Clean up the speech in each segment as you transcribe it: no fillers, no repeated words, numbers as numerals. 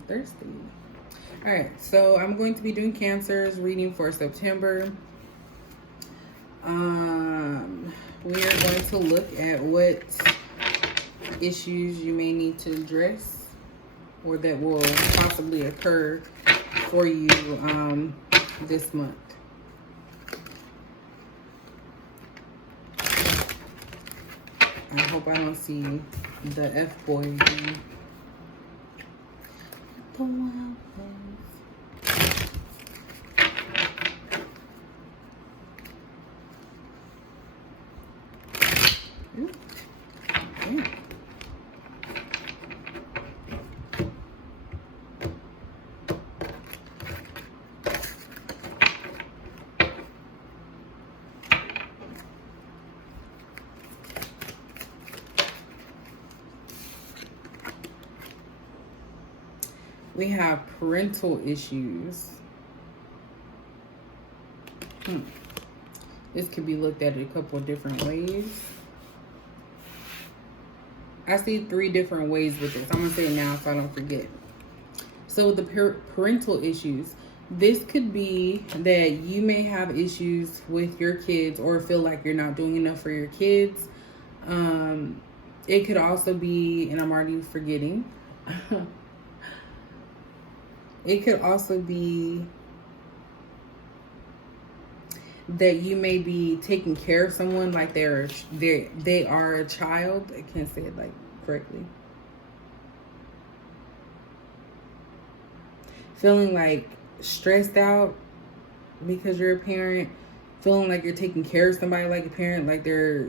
thirsty. All right, so I'm going to be doing Cancer's reading for September. We are going to look at what issues you may need to address or that will possibly occur for you this month. I hope I don't see the F-boy again. The Wild Boys. Ooh. Okay. We have parental issues. This could be looked at a couple of different ways. I see 3 different ways with this. I'm going to say it now so I don't forget. So the parental issues, this could be that you may have issues with your kids or feel like you're not doing enough for your kids. It could also be, and I'm already forgetting, it could also be that you may be taking care of someone like they are a child. I can't say it like correctly. Feeling like stressed out because you're a parent. Feeling like you're taking care of somebody like a parent, like they're,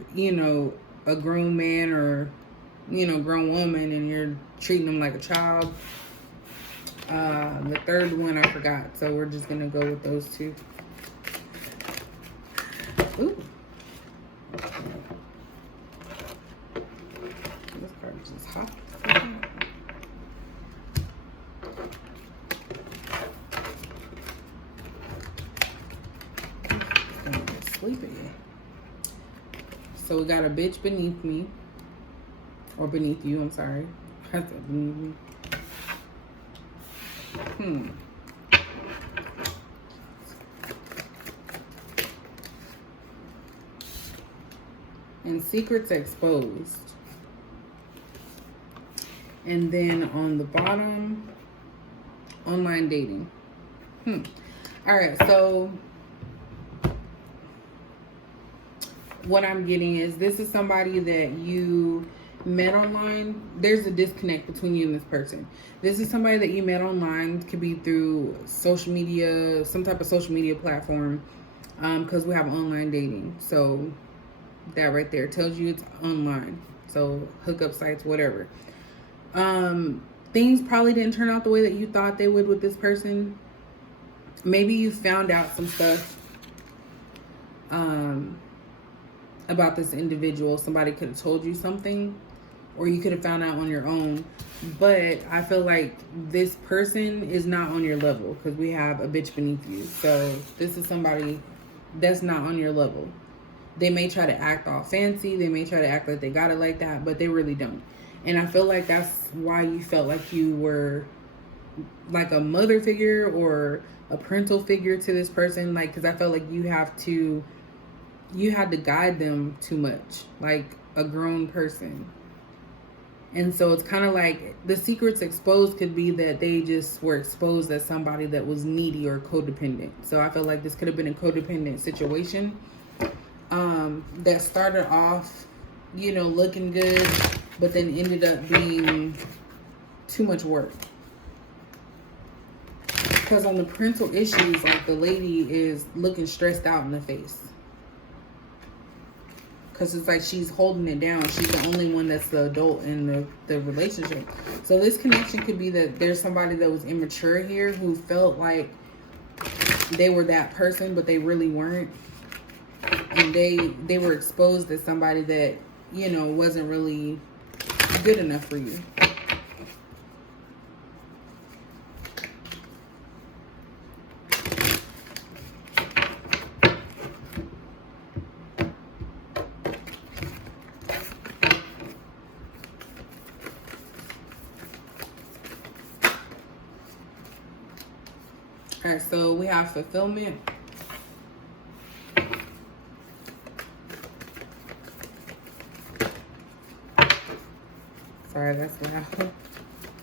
a grown man or, grown woman, and you're treating them like a child. The third one I forgot, so we're just gonna go with those 2. Ooh. This card is just hot. Sleep again. So we got a bitch beneath me. Or beneath you, I'm sorry. I said beneath me. And secrets exposed. And then on the bottom, online dating. All right, so what I'm getting is this is somebody that you met online. There's a disconnect between you and this person. This is somebody that you met online. Could be through social media, some type of social media platform, because we have online dating. So that right there tells you it's online. So hookup sites, whatever. Things probably didn't turn out the way that you thought they would with this person. Maybe you found out some stuff about this individual. Somebody could have told you something, or you could have found out on your own. But I feel like this person is not on your level, because we have a bitch beneath you. So this is somebody that's not on your level. They may try to act all fancy. They may try to act like they got it like that, but they really don't. And I feel like that's why you felt like you were like a mother figure or a parental figure to this person. Like, because I felt like you had to guide them too much, like a grown person. And so it's kind of like the secrets exposed could be that they just were exposed as somebody that was needy or codependent. So I feel like this could have been a codependent situation that started off, looking good, but then ended up being too much work. Because on the parental issues, like the lady is looking stressed out in the face. Because it's like she's holding it down. She's the only one that's the adult in the relationship. So this connection could be that there's somebody that was immature here who felt like they were that person, but they really weren't. And they were exposed as somebody that, wasn't really good enough for you. All right, so we have fulfillment. Sorry, that's loud.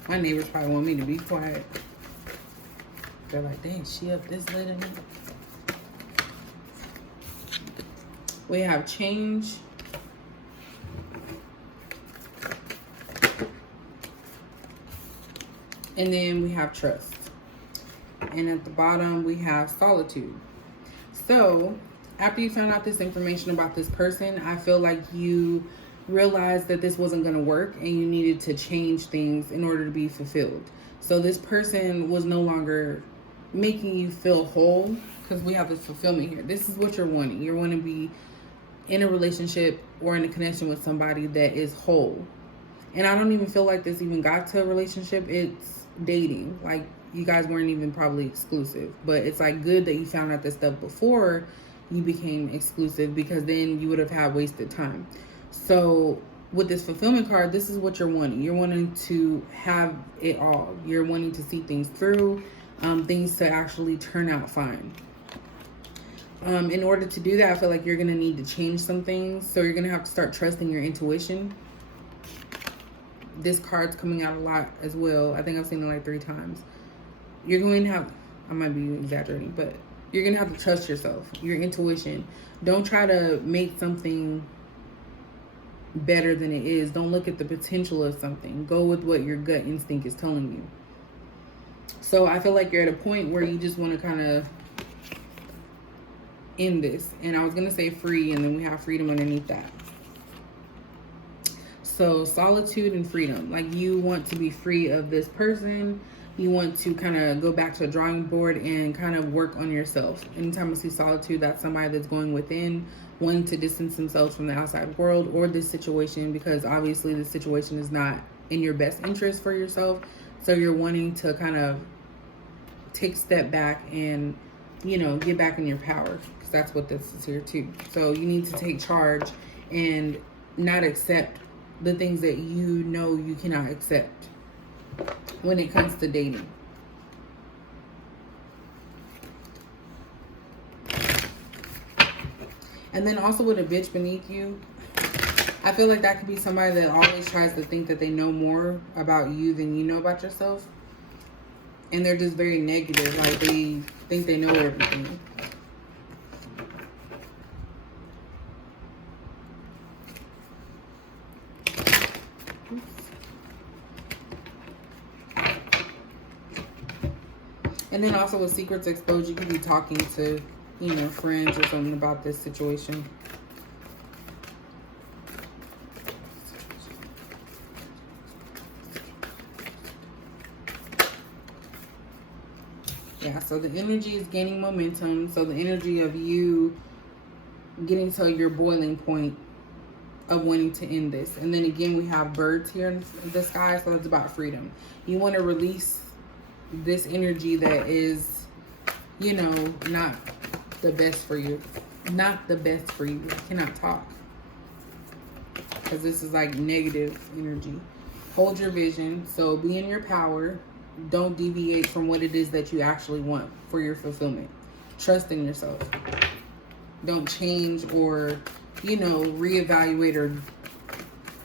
My neighbors probably want me to be quiet. They're like, dang, she up this late at night? We have change. And then we have trust. And at the bottom, we have solitude. So, after you found out this information about this person, I feel like you realized that this wasn't going to work and you needed to change things in order to be fulfilled. So, this person was no longer making you feel whole, because we have this fulfillment here. This is what you're wanting. You're wanting to be in a relationship or in a connection with somebody that is whole. And I don't even feel like this even got to a relationship. It's dating. Like, you guys weren't even probably exclusive, but it's like good that you found out this stuff before you became exclusive, because then you would have had wasted time. So with this fulfillment card, this is what you're wanting. You're wanting to have it all. You're wanting to see things through, things to actually turn out fine. In order to do that, I feel like you're going to need to change some things. So you're going to have to start trusting your intuition. This card's coming out a lot as well. I think I've seen it like 3 times. You're going to have, I might be exaggerating, but you're going to have to trust yourself, your intuition. Don't try to make something better than it is. Don't look at the potential of something. Go with what your gut instinct is telling you. So I feel like you're at a point where you just want to kind of end this. And I was going to say free, and then we have freedom underneath that. So solitude and freedom. Like, you want to be free of this person. You want to kind of go back to the drawing board and kind of work on yourself. Anytime I see solitude, that's somebody that's going within, wanting to distance themselves from the outside world or this situation, because obviously this situation is not in your best interest for yourself. So you're wanting to kind of take a step back and, you know, get back in your power, because that's what this is here too. So you need to take charge and not accept the things that you know you cannot accept when it comes to dating. And then also with a bitch beneath you, I feel like that could be somebody that always tries to think that they know more about you than you know about yourself. And they're just very negative, like they think they know everything. And then also with secrets exposed, you could be talking to, you know, friends or something about this situation. Yeah, so the energy is gaining momentum. So the energy of you getting to your boiling point of wanting to end this. And then again, we have birds here in the sky, so it's about freedom. You want to release this energy that is, you know, not the best for you. Not the best for you. I cannot talk, because this is like negative energy. Hold your vision. So be in your power. Don't deviate from what it is that you actually want for your fulfillment. Trust in yourself. Don't change or, you know, reevaluate or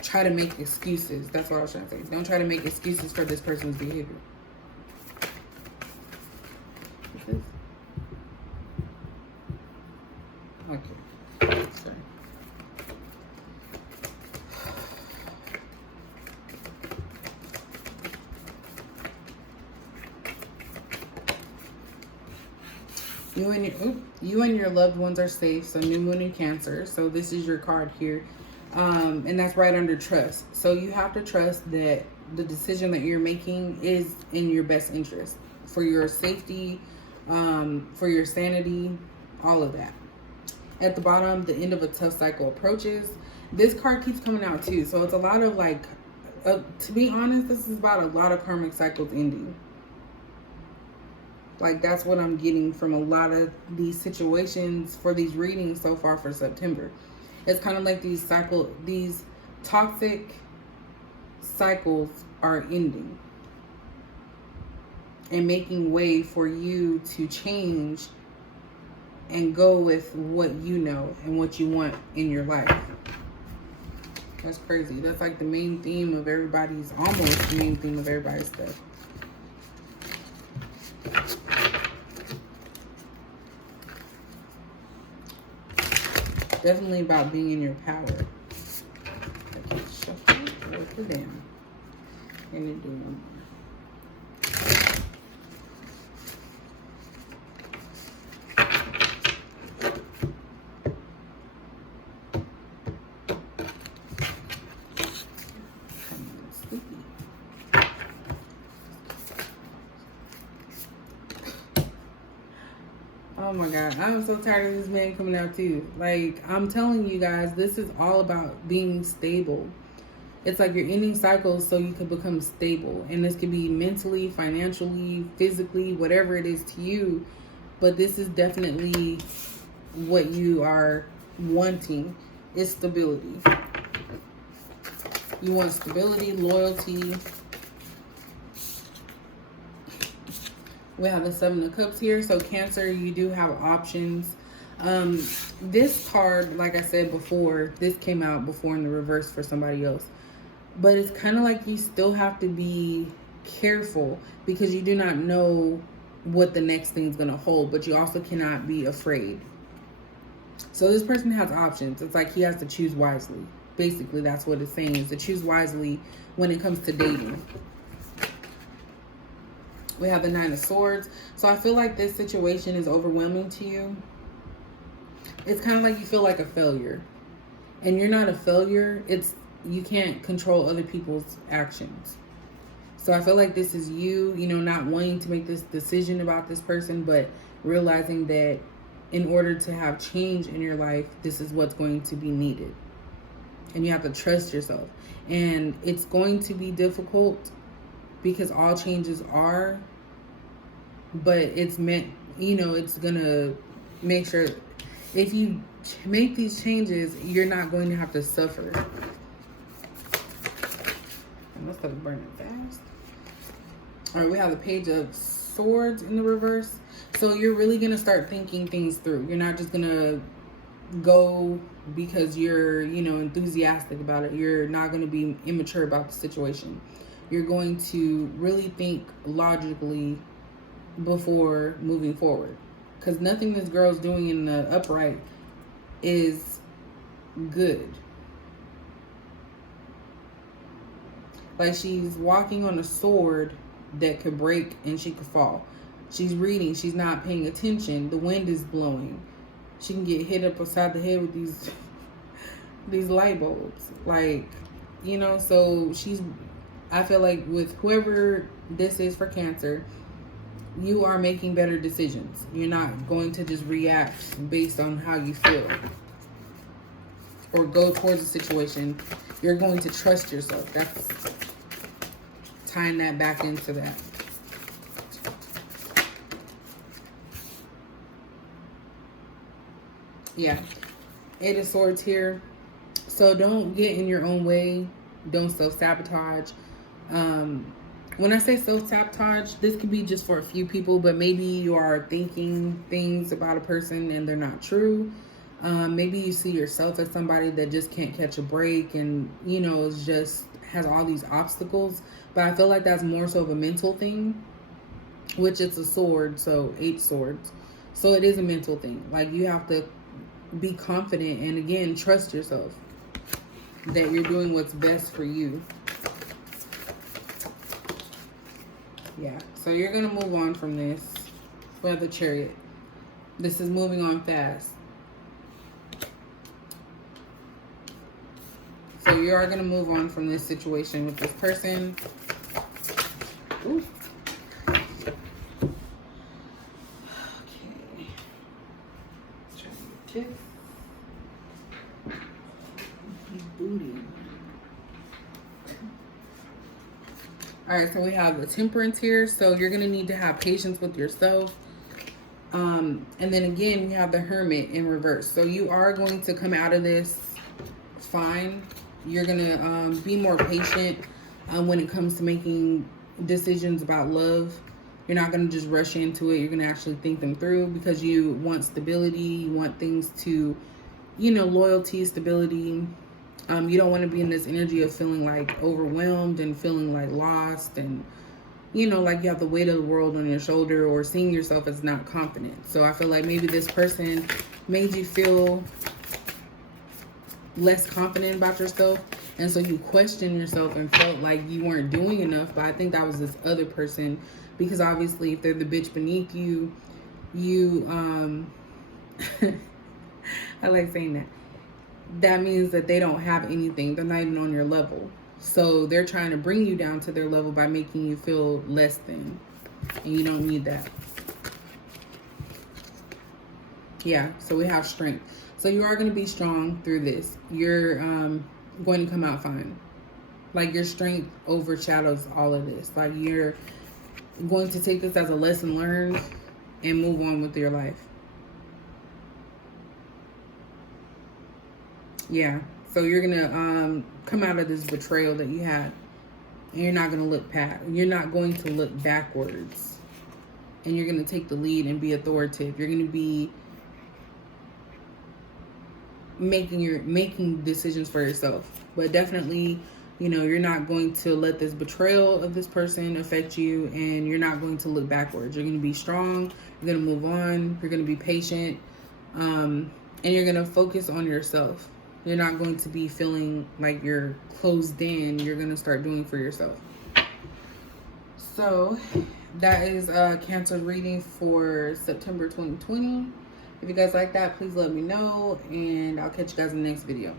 try to make excuses. That's what I was trying to say. Don't try to make excuses for this person's behavior. Okay. Sorry. You and your loved ones are safe. So new moon in Cancer. So this is your card here. And that's right under trust. So you have to trust that the decision that you're making is in your best interest, for your safety, for your sanity, all of that. At the bottom, the end of a tough cycle approaches. This card keeps coming out too. So it's a lot of like, to be honest, this is about a lot of karmic cycles ending. Like, that's what I'm getting from a lot of these situations for these readings so far for September. It's kind of like these toxic cycles are ending. and making way for you to change and go with what you know and what you want in your life. That's crazy. That's like the main theme of everybody's, almost the main theme of everybody's stuff. Definitely about being in your power. Okay, shuffle, work it down. And do one more. Oh my God, I'm so tired of this man coming out too. Like, I'm telling you guys, this is all about being stable. It's like you're ending cycles so you can become stable. And this could be mentally, financially, physically, whatever it is to you. But this is definitely what you are wanting, is stability. You want stability, loyalty. We have the Seven of Cups here. So Cancer, you do have options. This card, like I said before, this came out before in the reverse for somebody else. But it's kind of like you still have to be careful because you do not know what the next thing is going to hold. But you also cannot be afraid. So this person has options. It's like he has to choose wisely. Basically, that's what it's saying, is to choose wisely when it comes to dating. We have the Nine of Swords. So I feel like this situation is overwhelming to you. It's kind of like you feel like a failure. And you're not a failure. It's you can't control other people's actions. So I feel like this is you, not wanting to make this decision about this person, but realizing that in order to have change in your life, this is what's going to be needed. And you have to trust yourself. And it's going to be difficult because all changes are, but it's meant, it's gonna make sure if you make these changes, you're not going to have to suffer. I must have burned it fast. All right, we have the Page of Swords in the reverse. So you're really gonna start thinking things through. You're not just gonna go because you're, enthusiastic about it. You're not gonna be immature about the situation. You're going to really think logically before moving forward. Because nothing this girl's doing in the upright is good. Like she's walking on a sword that could break and she could fall. She's reading. She's not paying attention. The wind is blowing. She can get hit up upside the head with these light bulbs. Like, so I feel like with whoever this is for Cancer, you are making better decisions. You're not going to just react based on how you feel or go towards a situation. You're going to trust yourself. That's tying that back into that. Yeah. Eight of Swords here. So don't get in your own way. Don't self-sabotage. When I say self-sabotage, this could be just for a few people, but maybe you are thinking things about a person and they're not true. Maybe you see yourself as somebody that just can't catch a break and, is just has all these obstacles. But I feel like that's more so of a mental thing, which it's a sword, so 8 swords. So it is a mental thing. Like you have to be confident and, again, trust yourself that you're doing what's best for you. Yeah, so you're going to move on from this. We have the Chariot. This is moving on fast. So you are going to move on from this situation with this person. Ooh. Okay. Try to get this. Booty. Alright, so we have the Temperance here. So you're going to need to have patience with yourself. And then again, we have the Hermit in reverse. So you are going to come out of this fine. You're going to be more patient when it comes to making decisions about love. You're not going to just rush into it. You're going to actually think them through, because you want stability. You want things to, loyalty, stability. You don't want to be in this energy of feeling like overwhelmed and feeling like lost, and like you have the weight of the world on your shoulder, or seeing yourself as not confident. So I feel like maybe this person made you feel less confident about yourself, and so you questioned yourself and felt like you weren't doing enough. But I think that was this other person, because obviously if they're the bitch beneath you, I like saying that means that they don't have anything. They're not even on your level. So they're trying to bring you down to their level by making you feel less than. And you don't need that. Yeah, so we have strength. So you are going to be strong through this. You're going to come out fine. Like, your strength overshadows all of this. Like, you're going to take this as a lesson learned and move on with your life. Yeah. So you're going to come out of this betrayal that you had. And you're not going to look back. You're not going to look backwards. And you're going to take the lead and be authoritative. You're going to be making decisions for yourself. But definitely, you're not going to let this betrayal of this person affect you, and you're not going to look backwards. You're going to be strong. You're going to move on. You're going to be patient. And you're going to focus on yourself. You're not going to be feeling like you're closed in. You're going to start doing for yourself. So that is Cancer reading for September 2020. If you guys like that, please let me know, and I'll catch you guys in the next video.